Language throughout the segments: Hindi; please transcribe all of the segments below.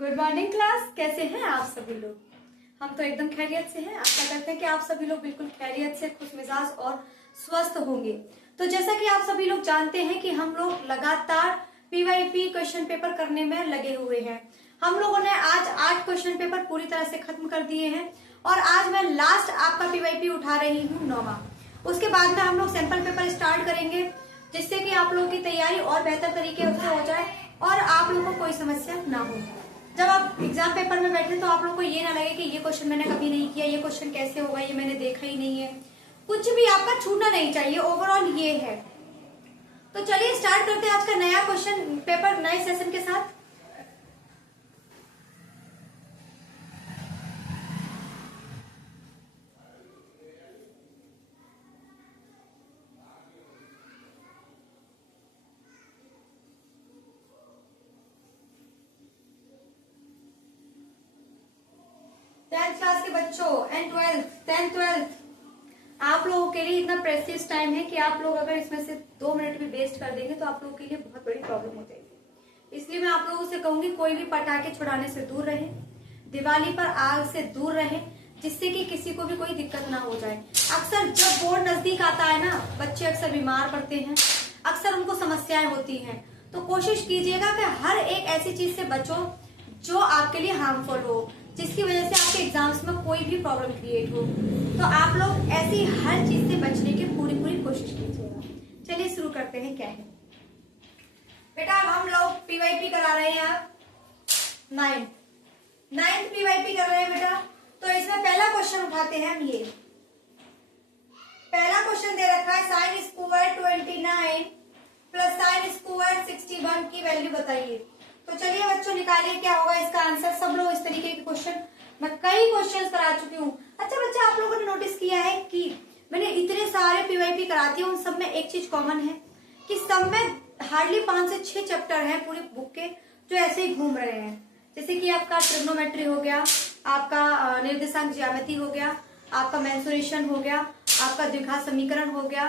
Good morning class. कैसे हैं आप सभी लोग? हम तो एकदम खैरियत से हैं। आशा करते हैं कि आप सभी लोग बिल्कुल खैरियत से, खुश मिजाज और स्वस्थ होंगे। तो जैसा कि आप सभी लोग जानते हैं कि हम लोग लगातार पीवाईपी क्वेश्चन पेपर करने में लगे हुए हैं। हम लोगों ने आज 8 क्वेश्चन पेपर पूरी तरह से खत्म कर दिए हैं और आज मैं लास्ट आपका पीवाईपी उठा रही हूँ 9वां। उसके बाद में हम लोग सैंपल पेपर स्टार्ट करेंगे, जिससे कि आप लोगों की तैयारी और बेहतर तरीके से हो जाए और आप लोगों को कोई समस्या ना हो। जब आप एग्जाम पेपर में बैठे तो आप लोग को ये ना लगे कि ये क्वेश्चन मैंने कभी नहीं किया, ये क्वेश्चन कैसे होगा, ये मैंने देखा ही नहीं है। कुछ भी आपका छूटना नहीं चाहिए, ओवरऑल ये है। तो चलिए स्टार्ट करते हैं आज का नया क्वेश्चन पेपर नए सेशन के साथ। टेंथ क्लास के बच्चों एंड 10th-12th आप लोगों के लिए इतना प्रेशियस टाइम है कि आप लोग अगर इसमें से 2 मिनट भी वेस्ट कर देंगे तो आप लोगों के लिए बहुत बड़ी प्रॉब्लम हो जाएगी। इसलिए मैं आप लोगों से कहूंगी कोई भी पटाखे छुड़ाने से दूर रहे, दिवाली पर आग से दूर रहे, जिससे कि किसी को भी कोई दिक्कत ना हो जाए। अक्सर जब बोर्ड नजदीक आता है ना, बच्चे अक्सर बीमार पड़ते हैं, अक्सर उनको समस्याएं होती हैं। तो कोशिश कीजिएगा कि हर एक ऐसी चीज से बचो जो आपके लिए हार्मफुल हो, जिसकी वजह से आपके एग्जाम्स में कोई भी प्रॉब्लम क्रिएट हो। तो आप लोग ऐसी हर चीज से बचने की पूरी कोशिश कीजिएगा। चलिए शुरू करते हैं। क्या है बेटा, हम लोग पीवाईपी करा रहे हैं आप 9th पीवाईपी कर रहे हैं बेटा। तो इसमें पहला क्वेश्चन उठाते हैं हम। ये पहला क्वेश्चन दे रखा है sign square 29 plus sine square 61 की वैल्यू बताइए। तो चलिए बच्चों निकालिए क्या होगा इसका आंसर। सब लोग इस तरीके के क्वेश्चन मैं कई क्वेश्चन करा चुकी हूँ। अच्छा बच्चा, आप लोगों ने नोटिस किया है कि मैंने इतने सारे पीवाईपी कराती हूँ, उन सब में एक चीज कॉमन है कि सब में हार्डली 5 से 6 चैप्टर हैं पूरी बुक के जो ऐसे ही घूम रहे हैं। जैसे कि आपका ट्रिग्नोमेट्री हो गया, आपका निर्देशांक ज्यामिति हो गया, आपका मेंसुरेशन हो गया, आपका द्विघात समीकरण हो गया,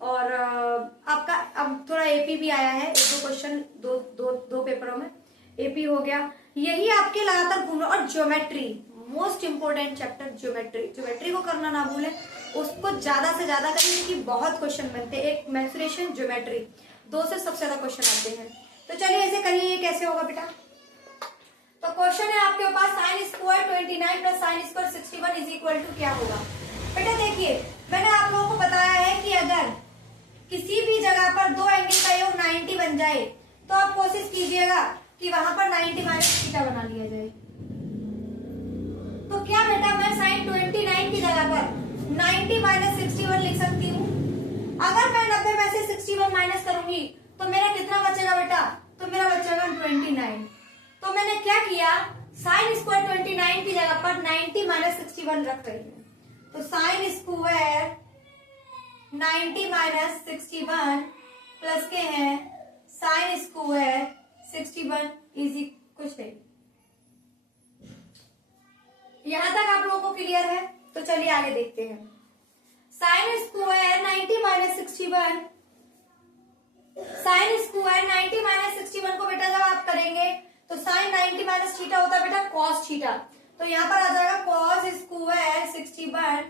और आपका अब थोड़ा एपी भी आया है, 1-2 क्वेश्चन दो पेपरों में एपी हो गया। यही आपके लगातार घूम रहे। और geometry most important chapter, geometry को करना ना भूलें, उसको ज्यादा से ज्यादा करें क्योंकि बहुत क्वेश्चन बनते हैं। एक मेंसुरेशन, ज्योमेट्री, 2 से सबसे ज्यादा क्वेश्चन आते हैं। तो चलिए ऐसे करिए, ये कैसे होगा बेटा। तो क्वेश्चन है आपके पास sine square 29 plus sine square 61 is equal to क्या होगा। बेटा देखिए, मैंने आप लोगों को बताया है कि अगर किसी भी जगह पर 2 एंगल का योग 90 बन जाए तो आप कोशिश कीजिएगा कि वहां पर 90 माइनस थीटा बना लिया जाए। तो क्या बेटा मैं साइन 29 की जगह पर 90 माइनस 61 लिख सकती हूँ। अगर मैं 90 में से 61 माइनस करूंगी तो मेरा कितना बचेगा बेटा? तो मेरा बचेगा 29। तो मैंने क्या किया, साइन स्क्वायर 29 की जगह पर 90 माइनस 61 रख रही हूँ। तो साइन स्क्वायर 90 माइनस 61 प्लस के हैं साइन स्क्वायर 61 इजी कुछ नहीं। यहां तक आप लोगों को क्लियर है? तो चलिए आगे देखते हैं। Sine square 90 minus 61, sine square 90 minus 61 को बेटा जब आप करेंगे तो साइन 90 माइनस थीटा होता है बेटा कॉस थीटा। तो यहाँ पर आ जाएगा cos square 61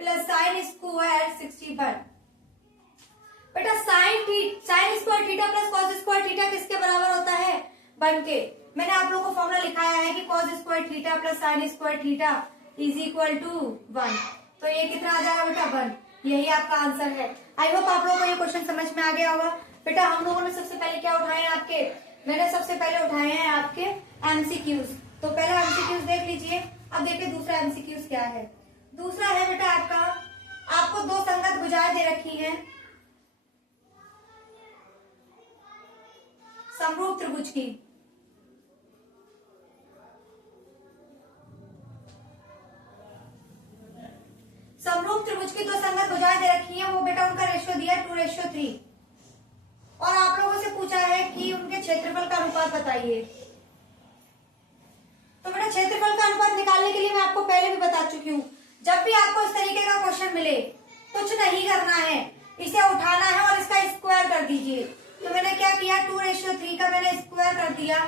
plus sine square 61। बेटा sign square theta plus cos square theta किसके बराबर होता है? 1 के। मैंने आप लोगों को फॉर्मूला लिखाया है कि cos square theta plus sine square theta is equal to 1। तो ये कितना आ जाएगा बेटा? 1। यही आपका आंसर है। आई होप आप लोगों को ये क्वेश्चन समझ में आ गया होगा। बेटा हम लोगों ने सबसे पहले क्या उठाए हैं आपके? मैंने सबसे पहले उठाए हैं आपके एमसीक्यूज। तो पहला एमसीक्यूज देख लीजिए। अब देखिए दूसरा एमसीक्यूज क्या है। दूसरा है बेटा आपका, आपको 2 संगत भुजाएं दे रखी है समरूप त्रिभुज की। समरूप त्रिभुज की 2 संगत भुजाएं दे रखी है। वो बेटा उनका रेशियो दिया 2:3 और आप लोगों से पूछा है कि उनके क्षेत्रफल का अनुपात बताइए। तो बेटा क्षेत्रफल का अनुपात निकालने के लिए मैं आपको पहले भी बता चुकी हूँ, जब भी आपको इस तरीके का क्वेश्चन मिले कुछ नहीं करना है, इसे उठाना है और इसका स्क्वायर कर दीजिए। तो मैंने क्या किया, 2:3 का मैंने स्क्वायर कर दिया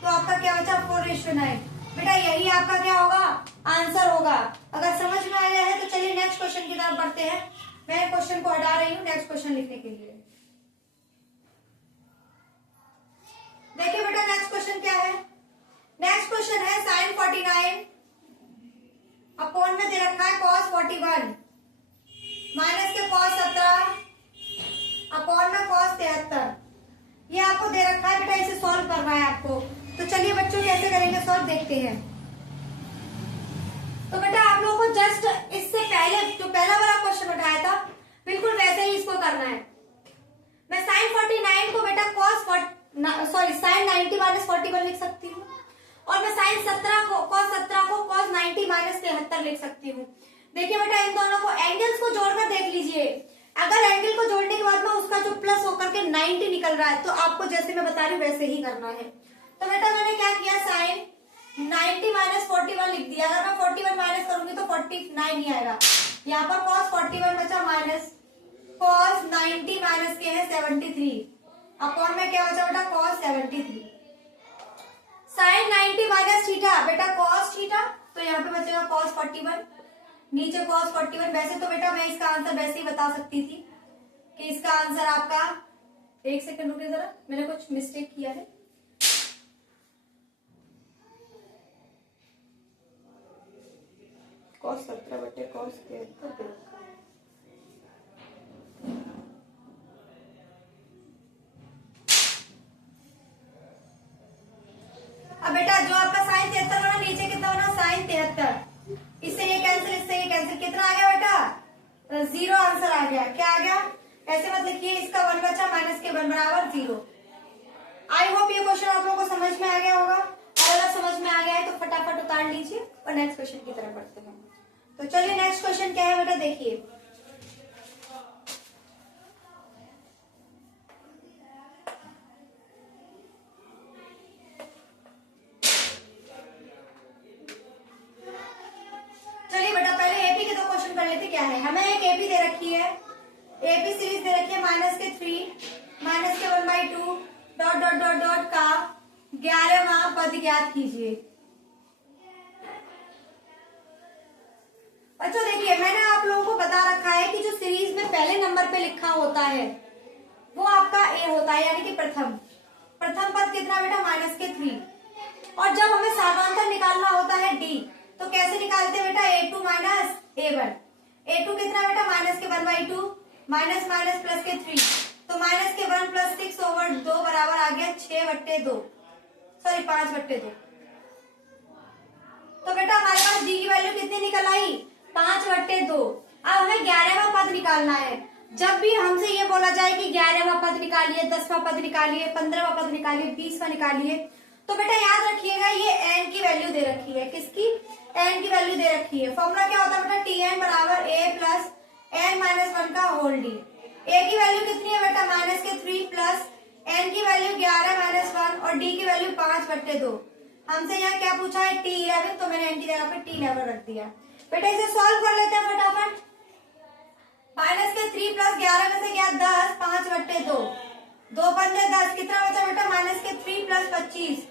तो आपका क्या बचा 4:9। बेटा यही आपका क्या होगा आंसर होगा। अगर समझ में आ गया है तो चलिए नेक्स्ट क्वेश्चन की तरफ बढ़ते हैं। मैं क्वेश्चन को हटा रही हूँ नेक्स्ट क्वेश्चन लिखने के लिए। देखिए बेटा नेक्स्ट क्वेश्चन क्या है। नेक्स्ट क्वेश्चन है sin 49 अपॉन में दे रखा है cos 41 माइनस के cos 17 अपॉन में cos 73। ये आपको दे रखा है बेटा, इसे सॉल्व करना है आपको। तो चलिए बच्चों कैसे करेंगे सॉल्व देखते हैं। तो बेटा आप लोगों को जस्ट इससे पहले जो पहला वाला क्वेश्चन उठाया था बिल्कुल वैसे ही इसको करना है। मैं sin 49 को बेटा sin 90 माइनस 41 लिख सकती हूँ और मैं sin 17 को cos 90 माइनस 73 लिख सकती हूँ। देखिए बेटा इन दोनों को एंगल्स को जोड़कर देख लीजिए। अगर एंगल को जोड़ने के बाद में उसका जो प्लस होकर के 90 निकल रहा है तो आपको जैसे मैं बता रही हूँ वैसे ही करना है। तो बेटा मैंने क्या किया sin 90 माइनस 41 लिख दिया। अगर मैं 41 माइनस करूंगी तो 49 ही आएगा। यहाँ पर cos 41 बचा माइनस cos 90 माइनस के है 73 अपॉन में क्या बचा बेटा cos 73। sin 90 माइनस थीटा बेटा cos थीटा, तो यहाँ पे बचेगा cos 41 नीचे cos 41। वैसे तो बेटा मैं इसका आंसर वैसे ही बता सकती थी कि इसका आंसर आपका, एक सेकंड रुकिए जरा, मैंने कुछ मिस्टेक किया है। cos 17 बटे cos 73। अब बेटा जो आपका sin 73 बना नीचे कितना बना sin 73, इससे ये कैंसिल इससे ये कैंसिल, कितना आ गया बेटा 0 आंसर आ गया। क्या आ गया ऐसे मत लिखिए, इसका 1 बचा माइनस के 1 बराबर 0। आई होप ये क्वेश्चन आप लोगों को समझ में आ गया होगा, और अगर समझ में आ गया है तो फटाफट उतार लीजिए और नेक्स्ट क्वेश्चन की तरफ बढ़ते हैं। तो चलिए नेक्स्ट क्वेश्चन क्या है बेटा देखिए। चलिए बेटा पहले एपी के दो क्वेश्चन कर लेते। क्या है, हमें एक एपी दे रखी है, एपी सीरीज दे रखी है माइनस के 3 माइनस के 1/2 डॉट डॉट डॉट डॉट का 11वां पद ज्ञात कीजिए। अच्छा देखिए मैंने आप लोगों को बता रखा है कि जो सीरीज में पहले नंबर पे लिखा होता है वो आपका ए होता है, यानी कि प्रथम पद कितना बेटा माइनस के 3। और जब हमें साधारणतः निकालना होता है डी तो कैसे निकालते हैं बेटा A2 माइनस A1। A2 कितना बेटा माइनस के 1/2 माइनस माइनस प्लस के 3, तो माइनस के 1 प्लस 6/2 बराबर आ गया 6/2 सॉरी 5/2। तो बेटा हमारे पास डी की वैल्यू कितनी निकल आई 5/2। अब हमें 11वां पद निकालना है। जब भी हमसे ये बोला जाए कि 11वां पद निकालिए, 10वां पद निकालिए, 15वां पद निकालिए, 20वां निकालिए, तो बेटा याद रखिएगा ये एन की वैल्यू दे रखी है। किसकी, एन की वैल्यू दे रखी है। फॉर्मूला क्या होता है बेटा Tn बराबर a प्लस n माइनस 1 का होल डी। ए की वैल्यू कितनी है बेटा माइनस के 3 प्लस एन की वैल्यू 11 माइनस 1 और डी की वैल्यू 5/2। हमसे यहाँ क्या पूछा है T11, तो मैंने एन की जगह पे T11 रख दिया। बेटा इसे सॉल्व कर लेते हैं फटाफट। माइनस के 3 प्लस 11 में से क्या 10 5/2 2 पंजे 10, कितना बचा बेटा माइनस के 3 प्लस 25।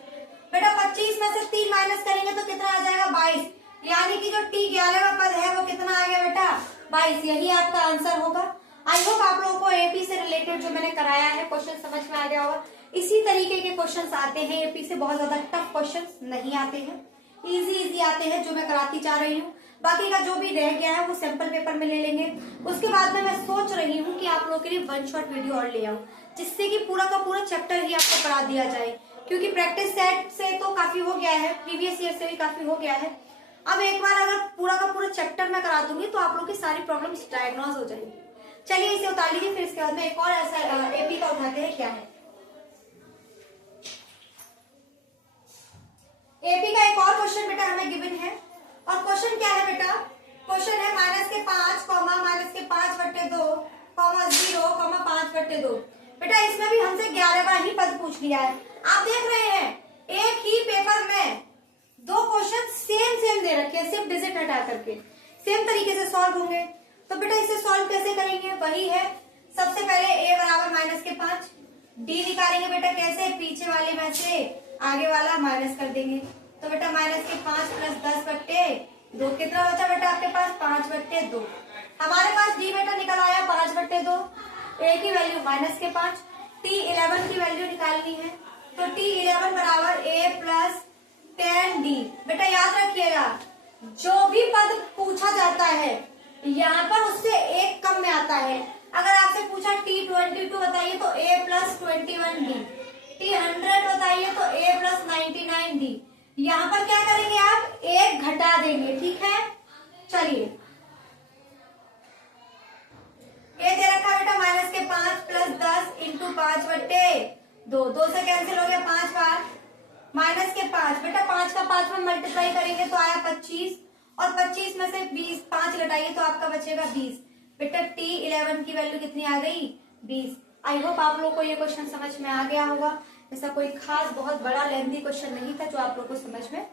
बेटा 25 में से 3 माइनस करेंगे तो कितना आ जाएगा 22, यानी कि जो T11वां पद है वो कितना आ गया बेटा 22। यही आपका आंसर होगा। आई होप आप लोगों को एपी से रिलेटेड जो मैंने कराया है क्वेश्चन समझ में आ गया होगा। इसी तरीके के क्वेश्चंस आते हैं एपी से, बहुत ज्यादा टफ क्वेश्चंस नहीं आते हैं, इजी आते हैं जो मैं कराती चाह रही हूँ। बाकी का जो भी रह गया है वो सैंपल पेपर में ले लेंगे। उसके बाद में मैं सोच रही हूँ कि आप लोगों के लिए 1 शॉट वीडियो और ले आऊं, जिससे कि पूरा का पूरा चैप्टर ही आपको पढ़ा दिया जाए, क्योंकि प्रैक्टिस सेट से तो काफी हो गया है, प्रीवियस ईयर से भी काफी हो गया है। अब एक बार अगर पूरा का पूरा चैप्टर मैं करा दूंगी तो आप लोग की सारी प्रॉब्लम्स डायग्नोज हो जाएंगी। चलिए इसे उतार लीजिए, फिर इसके बाद में एक और ऐसा एपी का उठाते हैं। क्या है एपी का एक और क्वेश्चन बेटा हमें गिवन है, और क्वेश्चन क्या है बेटा, क्वेश्चन है माइनस के 5 कॉमा माइनस के 5/2 कॉमा 0 कॉमा 5/2। बेटा इसमें भी हमसे 11वां ही पद पूछ लिया है। आप देख रहे हैं एक ही पेपर में 2 क्वेश्चन सेम दे रखे हैं, सिर्फ डिजिट हटा करके सेम तरीके से सॉल्व होंगे। तो बेटा इसे सॉल्व कैसे करेंगे, वही है सबसे पहले a बराबर माइनस के 5, डी निकालेंगे बेटा कैसे, पीछे वाले में से आगे वाला माइनस कर देंगे। तो बेटा माइनस के 5 प्लस 10 बट्टे 2 कितना बचा बेटा आपके पास 5/2। हमारे पास डी बेटा निकल आया 5/2। ए की वैल्यू माइनस के 5। T11 की वैल्यू निकालनी है तो T11 बराबर A प्लस 10D। बेटा याद रखिएगा जो भी पद पूछा जाता है यहाँ पर उससे एक कम में आता है। अगर आपसे पूछा T22 बताइए तो A प्लस 21D, T100 बताइए तो A प्लस 99D। यहाँ पर क्या करेंगे आप एक घटा देंगे, ठीक है। चलिए ये दे रखा बेटा माइनस के 5 प्लस 10 इंटू 5/2। 2 से कैंसिल हो गया 5 बार। माइनस के 5 बेटा 5 का 5 में मल्टीप्लाई करेंगे तो आया 25 और 25 में से 20 5 घटाइए तो आपका बचेगा 20। बेटा T11 की वैल्यू कितनी आ गई 20। आई होप आप लोगों को ये क्वेश्चन समझ में आ गया होगा। ऐसा कोई खास बहुत बड़ा लेंथी क्वेश्चन नहीं था जो आप लोगों को समझ में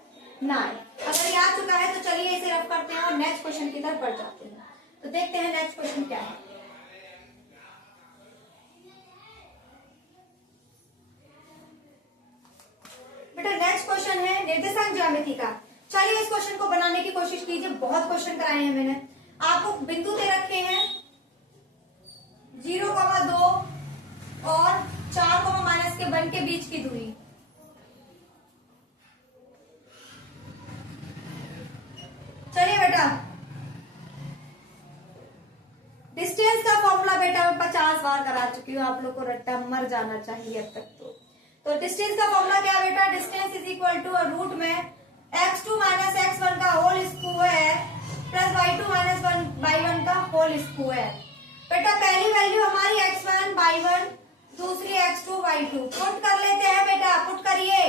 ना आए। अगर ये आ चुका है तो चलिए इसे रफ करते हैं और नेक्स्ट क्वेश्चन की तरफ बढ़ जाते हैं। तो देखते हैं नेक्स्ट क्वेश्चन क्या है। बेटा नेक्स्ट क्वेश्चन है निर्देशांक ज्यामिति का। चलिए इस क्वेश्चन को बनाने की कोशिश कीजिए। बहुत क्वेश्चन कराए हैं मैंने आपको। बिंदु दे रखे हैं 0,2 और 4,-1 के बीच की दूरी। चलिए बेटा डिस्टेंस का फॉर्मूला बेटा मैं 50 बार करा चुकी हूँ, आप लोग को रट्टा मर जाना चाहिए अब तक। तो डिस्टेंस का फॉर्मूला क्या बेटा distance is equal to root में x2 माइनस x1 का whole square plus y2 minus 1/1 का होल स्क्वायर। बेटा पहली वैल्यू हमारी x1/1 दूसरी x2/2 पुट कर लेते हैं बेटा। पुट करिए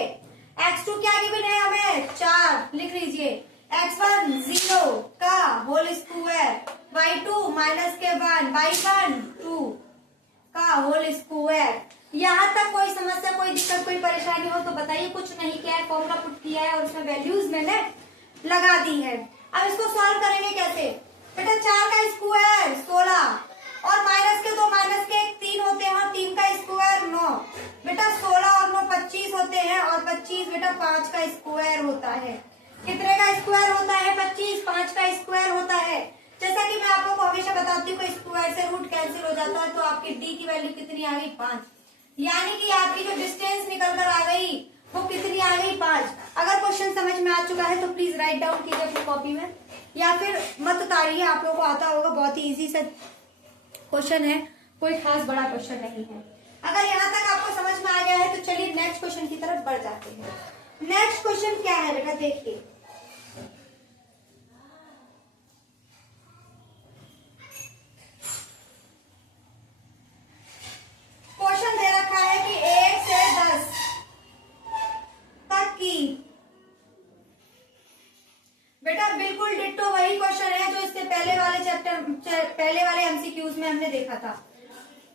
x2 क्या गिवन है हमें 4 लिख लीजिए। x1 0 का होल स्क्वायर y2 माइनस के 1/1 2 का होल स्क्वायर। यहाँ तक कोई समस्या कोई दिक्कत कोई परेशानी हो तो बताइए। कुछ नहीं किया है फॉर्मूला पुट किया है और उसमें वैल्यूज मैंने लगा दी है। अब इसको सॉल्व करेंगे कैसे बेटा 4 का स्क्वायर 16 और माइनस के 2 माइनस के 3 होते हैं और 3 का स्क्वायर 9। बेटा 16 और 9 25 होते हैं और 25 बेटा 5 का स्क्वायर होता है। कितने का स्क्वायर होता है 25 5 का स्क्वायर होता है। जैसा कि मैं आप लोगों को हमेशा बताती हूँ स्क्वायर से रूट कैंसिल हो जाता है तो आपकी डी की वैल्यू कितनी आ गई 5। यानी कि आपकी जो डिस्टेंस निकल कर आ गई वो कितनी आ गई 5। अगर क्वेश्चन समझ में आ चुका है तो प्लीज राइट डाउन कीजिए अपनी कॉपी में या फिर मत उतारिए। आप लोगों को आता होगा, बहुत ही इजी सा क्वेश्चन है, कोई खास बड़ा क्वेश्चन नहीं है। अगर यहाँ तक आपको समझ में आ गया है तो चलिए नेक्स्ट क्वेश्चन की तरफ बढ़ जाते हैं। नेक्स्ट क्वेश्चन क्या है बेटा देखिए। क्वेश्चन दे रखा है कि 1 से 10 तक की। बेटा बिल्कुल डिट्टो वही क्वेश्चन है जो इससे पहले वाले एमसीक्यूज में हमने देखा था।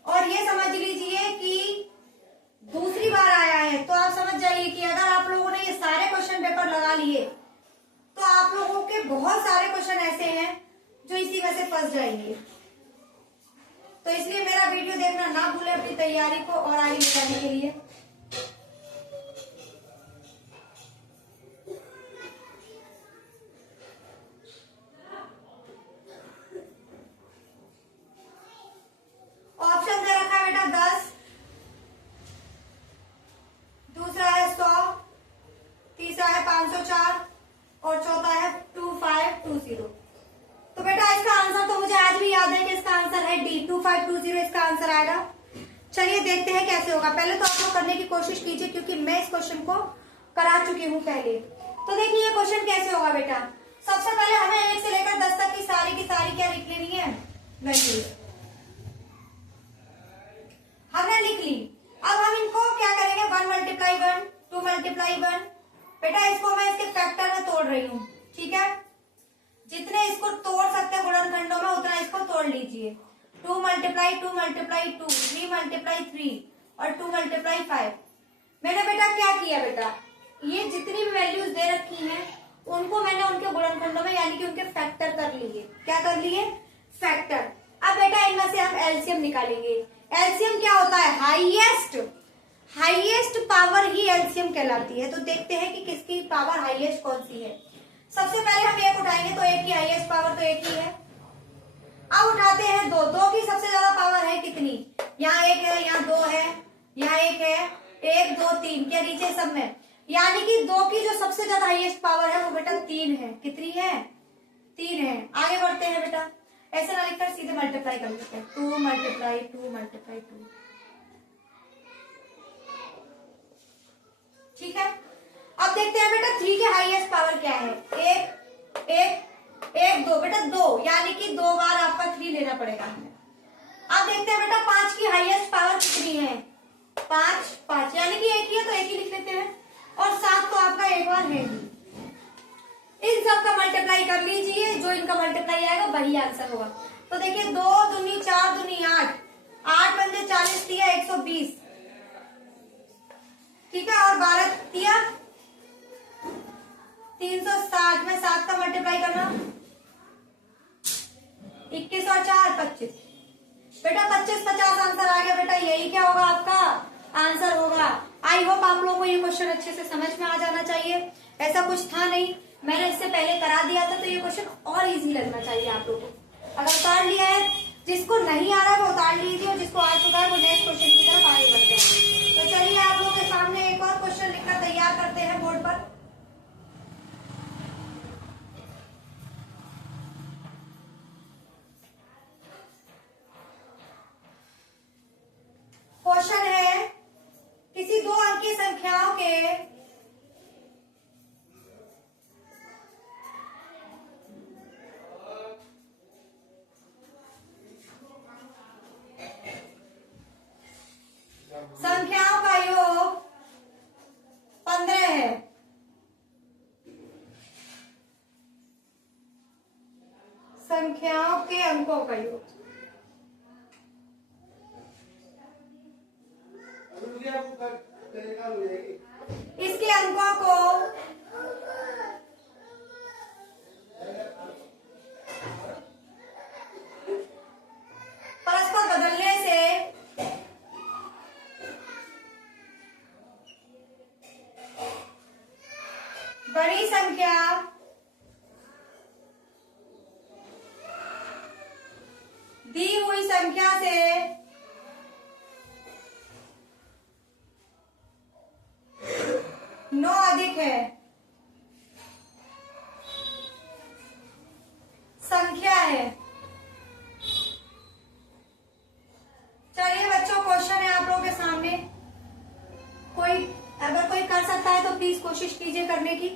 और ये समझ लीजिए कि दूसरी बार आया है तो आप समझ जाइए कि अगर आप लोगों ने ये सारे क्वेश्चन पेपर लगा लिए तो आप लोगों के बहुत सारे क्वेश्चन ऐसे हैं जो इसी में से फंस जाएंगे। तो इसलिए मेरा वीडियो देखना ना भूलें अपनी तैयारी को और आगे ले जाने के लिए। ऑप्शन दे रखा है बेटा 10, दूसरा है 100, तीसरा है 504 और चौथा है 2520। तो बेटा इसका आंसर तो मुझे आज भी याद है कि इसका आंसर है डी 2520 इसका आंसर आएगा। चलिए देखते हैं कैसे होगा। पहले तो आप लोग करने की कोशिश कीजिए क्योंकि मैं इस क्वेश्चन को करा चुकी हूँ पहले। तो देखिए ये क्वेश्चन कैसे होगा बेटा। सबसे पहले हमें 1 से लेकर 10 तक की सारी क्या लिख लेनी है वैल्यू हमने लिख ली। अब हम इनको क्या करेंगे 1 × 1 2 × 1। बेटा इसको मैं इसके फैक्टर में तोड़ रही हूँ, ठीक है। जितने इसको तोड़ सकते हैं गुणनखंडों में उतना इसको तोड़ लीजिए। 2 × 2 × 2 3 × 3 और 2 × 5। मैंने बेटा क्या किया बेटा ये जितनी भी वैल्यूज दे रखी हैं उनको मैंने उनके गुणनखंडों में यानी कि उनके फैक्टर कर लिए। क्या कर लिए फैक्टर। अब बेटा इनमें से हम एलसीएम निकालेंगे। एलसीएम क्या होता है हाईएस्ट पावर ही एलसीएम कहलाती है। तो देखते हैं कि किसकी पावर हाईएस्ट कौन सी है। सबसे पहले हम एक उठाएंगे तो एक की हाईएस्ट पावर तो एक ही है। अब उठाते हैं दो, दो की सबसे ज्यादा पावर है कितनी, यहाँ एक है, यहाँ दो है, यहाँ एक है, एक दो तीन, क्या नीचे सब में, यानी कि दो की जो सबसे ज्यादा हाईएस्ट पावर है वो बेटा तीन है। कितनी है, तीन है। आगे बढ़ते हैं बेटा, ऐसे ना लिखकर सीधे मल्टीप्लाई कर लेते हैं, 2 मल्टीप्लाई 2 मल्टीप्लाई 2, ठीक है। अब देखते हैं बेटा 3 की हाईएस्ट पावर क्या है, एक एक एक दो, बेटा दो, यानी कि 2 बार आपका 3 लेना पड़ेगा हमें। अब देखते हैं बेटा 5 की हाईएस्ट पावर कितनी है, 5 5, यानी कि एक ही है तो एक ही लिख लेते हैं, और 7 तो आपका एक बार है ही। इन सब का मल्टीप्लाई कर लीजिए, जो इनका मल्टीप्लाई आएगा वही आंसर होगा। तो देखिए 2 दूनी 4 दूनी 8, 8 पंजे 40 दिया 120, ठीक है, और 12 दिया 360 में 7 का मल्टीप्लाई करना, 21 और 4 25, बेटा 25 50 आंसर आ गया। बेटा यही क्या होगा, आपका आंसर होगा। आई होप आप लोगों को ये क्वेश्चन अच्छे से समझ में आ जाना चाहिए। ऐसा कुछ था नहीं, मैंने इससे पहले करा दिया था, तो ये क्वेश्चन और इजी लगना चाहिए आप लोगों को। अगर उतार लिया है, जिसको नहीं आ रहा है वो उतार लीजिए, और जिसको आ चुका है वो नेक्स्ट क्वेश्चन की तरफ आगे बढ़ते हैं। तो चलिए आप लोगों के सामने एक और क्वेश्चन लिखकर तैयार करते हैं बोर्ड पर। क्वेश्चन है, किसी 2 अंकीय संख्याओं के संख्याओं का योग 15 है। संख्याओं के अंकों का योग, इसके अंकों को परस्पर बदलने से बड़ी संख्या दी हुई संख्या से नौ अधिक है। संख्या है। चलिए बच्चों, क्वेश्चन है आप लोगों के सामने। अगर कोई कर सकता है तो प्लीज कोशिश कीजिए करने की,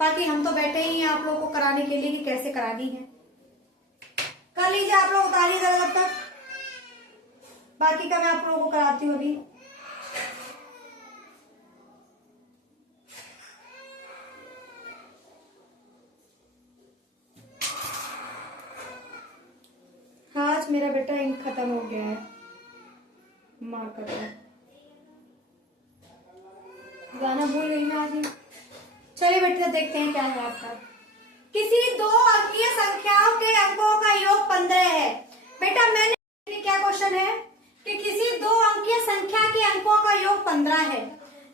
बाकी हम तो बैठे ही हैं आप लोगों को कराने के लिए कि कैसे करानी है। कर लीजिए आप लोग, उतारिए जरा तब तक, बाकी का मैं आप लोगों को कराती हूँ अभी। आज मेरा बेटा इंक खत्म हो गया है, मार्कर का गाना भूल गई मैं आज ही। चलिए बेटा देखते हैं क्या है आपका। किसी 2 अंकीय संख्याओं के अंकों का योग 15 है। बेटा मैंने क्या क्वेश्चन है कि किसी 2 अंकीय संख्या के अंकों का योग 15 है।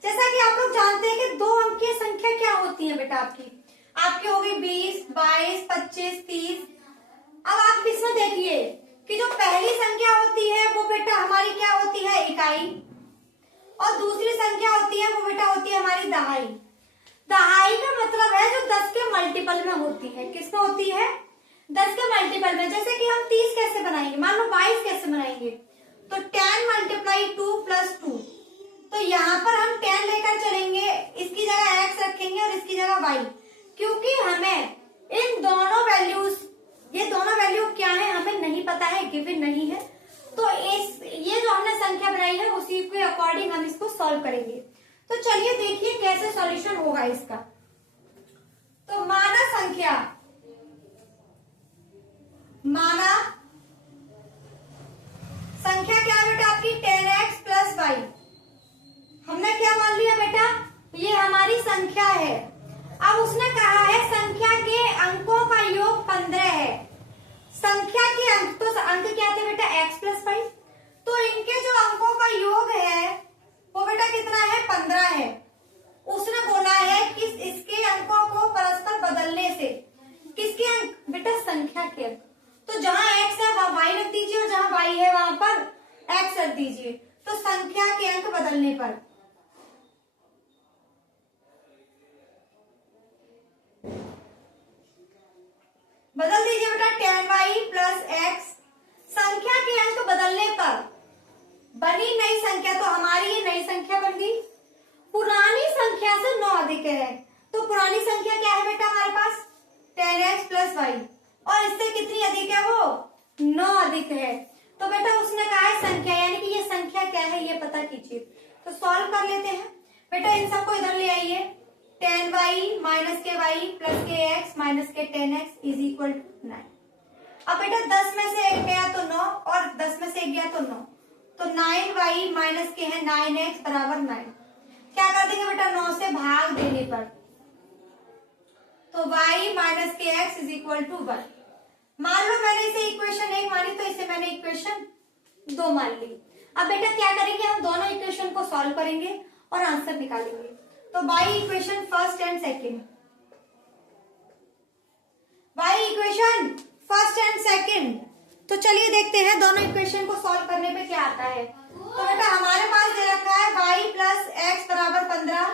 जैसा कि आप लोग जानते हैं कि 2 अंकीय संख्या क्या होती है बेटा, आपकी होगी 20 22 25 30। अब आप इसमें देखिए कि जो पहली संख्या होती है वो बेटा हमारी क्या होती है, इकाई, और दूसरी संख्या होती है वो बेटा होती है हमारी दहाई। दहाई का मतलब है जो 10 के मल्टीपल में होती है। किसमें होती है, 10 के मल्टीपल में। जैसे कि हम 30 कैसे बनाएंगे, मान लो 22 कैसे बनाएंगे, तो 10 मल्टीप्लाई 2 प्लस 2। तो यहाँ पर हम 10 लेकर चलेंगे, इसकी जगह x रखेंगे और इसकी जगह y, क्योंकि हमें इन दोनों वैल्यूज, ये दोनों वैल्यू क्या है हमें नहीं पता है, गिवन नहीं है। तो ये जो हमने संख्या बनाई है उसी के अकॉर्डिंग हम इसको सॉल्व करेंगे। तो चलिए देखिए कैसे सॉल्यूशन होगा इसका। तो माना संख्या क्या बेटा आपकी 10x प्लस y। हमने क्या मान लिया बेटा, ये हमारी संख्या है। अब उसने कहा है संख्या के अंकों का योग 15 है। संख्या के अंक, तो अंक क्या थे बेटा x प्लस 5। तो इनके जो अंकों का योग है वो बेटा कितना है 15 है। उसने बोला है कि इसके अंकों को परस्पर बदलने से, किसके अंक बेटा संख्या के अंक, तो जहां x है वहां y रख दीजिए और जहां y है वहां पर x रख दीजिए। तो संख्या के अंक बदलने पर बदल दीजिए बेटा 10y प्लस x। संख्या के अंक बदलने पर बनी नई संख्या, तो हमारी ये नई संख्या बन गई, पुरानी संख्या से 9 अधिक है। तो पुरानी संख्या क्या है बेटा हमारे पास 10x प्लस y, और इससे कितनी अधिक है वो 9 अधिक है। तो बेटा उसने कहा है संख्या, यानी कि ये संख्या क्या है ये पता कीजिए। तो सॉल्व कर लेते हैं बेटा, इन सबको इधर ले आइए। 10y माइनस के y प्लस के x माइनस के 10x इज इक्वल टू 9। अब बेटा 10 में से 1 गया तो 9 और 10 में से 1 गया तो 9, तो 9y माइनस के है 9x बराबर 9। क्या कर देंगे बेटा 9 से भाग देने पर, तो y माइनस के x इज इक्वल टू 1। मान लो मैंने इसे इक्वेशन 1 मानी, तो इसे मैंने इक्वेशन 2 मान ली। अब बेटा क्या करेंगे, हम दोनों इक्वेशन को सॉल्व करेंगे और आंसर निकालेंगे। तो by equation first and second, by equation first and second. तो चलिए देखते हैं दोनों इक्वेशन को सॉल्व करने पे क्या आता है। तो बेटा हमारे पास दे रखा है y प्लस एक्स बराबर 15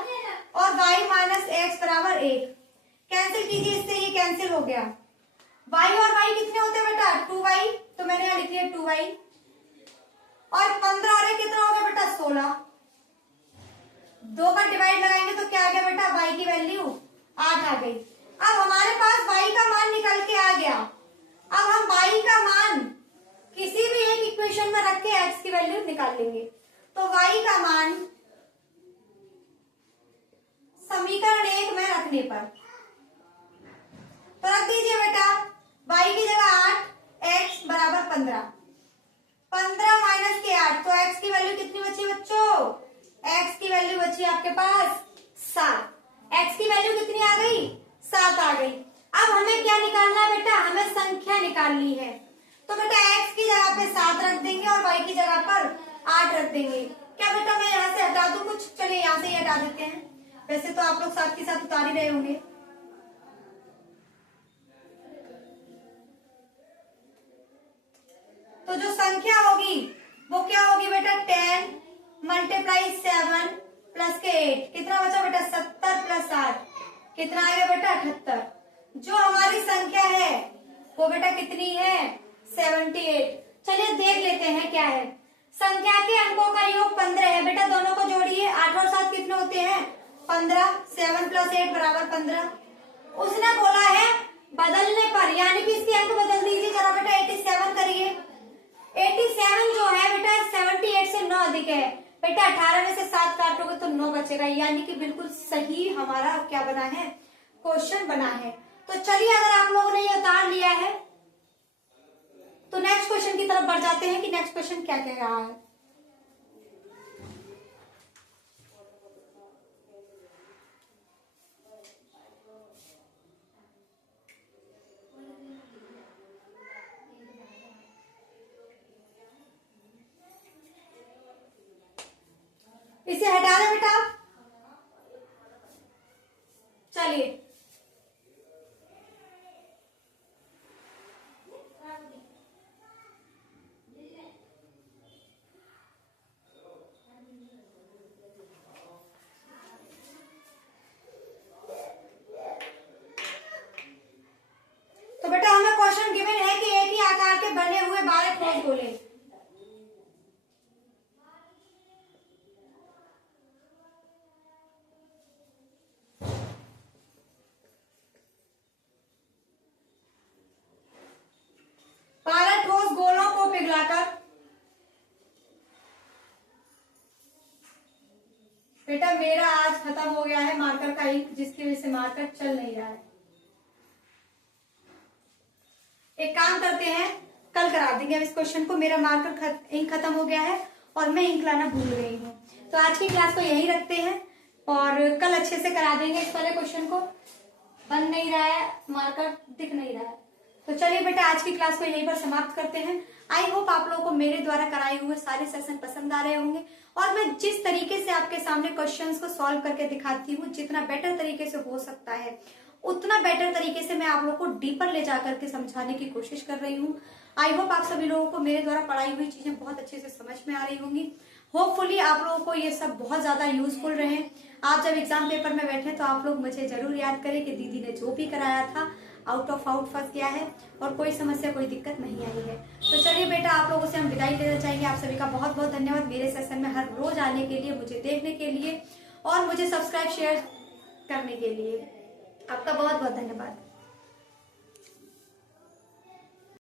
और y माइनस एक्स बराबर 1। कैंसिल कीजिए, इससे ये कैंसिल हो गया। y और y कितने होते हैं बेटा 2y, तो मैंने यहाँ लिख लिया 2y, और 15 और 1 कितना हो गया बेटा 16। 2 का डिवाइड लगाएंगे तो क्या आ गया बेटा y की वैल्यू 8 आ गई। अब हमारे पास y का मान निकल के आ गया। अब हम y का मान किसी भी एक इक्वेशन में रख के x की वैल्यू निकाल लेंगे। तो y का मान समीकरण 1 में रखने पर, तो रख दीजिए बेटा y की जगह 8, x बराबर 15। 15 माइनस के 8, तो x की वैल्यू कितनी बची बच्चों, x की वैल्यू बची आपके पास 7। x की वैल्यू कितनी आ गई 7 आ गई। अब हमें क्या निकालना है बेटा, हमें संख्या निकालनी है। तो बेटा x की जगह पे 7 रख देंगे और y की जगह पर 8 रख देंगे। क्या बेटा मैं यहाँ से हटा दूं कुछ, चलिए यहाँ से ही हटा देते हैं। वैसे तो आप लोग साथ के साथ उतार ही रहे होंगे। तो जो संख्या होगी वो क्या होगी बेटा 10 मल्टीप्लाई 7 प्लस के 8, कितना बचा बेटा 70 प्लस 8 कितना आएगा बेटा 78। जो हमारी संख्या है वो बेटा कितनी है 78। चलिए देख लेते हैं क्या है। संख्या के अंकों का योग 15 है बेटा, दोनों को जोड़िए। 8 और 7 कितने होते हैं 15, 7 प्लस 8 बराबर 15। उसने बोला है बदलने पर, यानी कि इसके अंक बदल दीजिए जरा बेटा। 87 करिए। 87 जो है बेटा 78 से 9 अधिक है बेटा। 18 में से 7 काटोगे तो 9 बचेगा, यानी कि बिल्कुल सही हमारा क्या बना है क्वेश्चन बना है। तो चलिए अगर आप लोगों ने ये उतार लिया है तो नेक्स्ट क्वेश्चन की तरफ बढ़ जाते हैं कि नेक्स्ट क्वेश्चन क्या कह रहा है। इसे हटा दें बेटा। चलिए तो बेटा हमें क्वेश्चन गिवन है कि एक ही आकार के बने हुए 12 ठोस गोले, गोलों को पिघलाकर बेटा मेरा आज खत्म हो गया है मार्कर का इंक, जिसकी वजह से मार्कर चल नहीं रहा है। एक काम करते हैं कल करा देंगे अब इस क्वेश्चन को। मेरा मार्कर इंक खत्म हो गया है और मैं इंक लाना भूल गई हूँ। तो आज की क्लास को यही रखते हैं और कल अच्छे से करा देंगे इस वाले क्वेश्चन को। बन नहीं रहा है, मार्कर दिख नहीं रहा है। तो चलिए बेटा आज की क्लास को यहीं पर समाप्त करते हैं। आई होप आप लोगों को मेरे द्वारा कराए हुए सारे सेशन पसंद आ रहे होंगे और मैं जिस तरीके से आपके सामने क्वेश्चंस को सॉल्व करके दिखाती हूँ, जितना बेटर तरीके से हो सकता है उतना बेटर तरीके से मैं आप लोगों को डीपर ले जाकर के समझाने की कोशिश कर रही हूँ। आई होप आप सभी लोगों को मेरे द्वारा पढ़ाई हुई चीजें बहुत अच्छे से समझ में आ रही होंगी। होपफुली आप लोगों को ये सब बहुत ज्यादा यूजफुल रहे। आप जब एग्जाम पेपर में बैठे तो आप लोग मुझे जरूर याद करें कि दीदी ने जो भी कराया था आउट ऑफ आउट फंस गया है और कोई समस्या कोई दिक्कत नहीं आई है। तो चलिए बेटा, आप लोगों से हम विदाई लेना चाहेंगे। आप सभी का बहुत बहुत धन्यवाद मेरे सेशन में हर रोज आने के लिए, मुझे देखने के लिए और मुझे सब्सक्राइब शेयर करने के लिए। आपका बहुत बहुत धन्यवाद।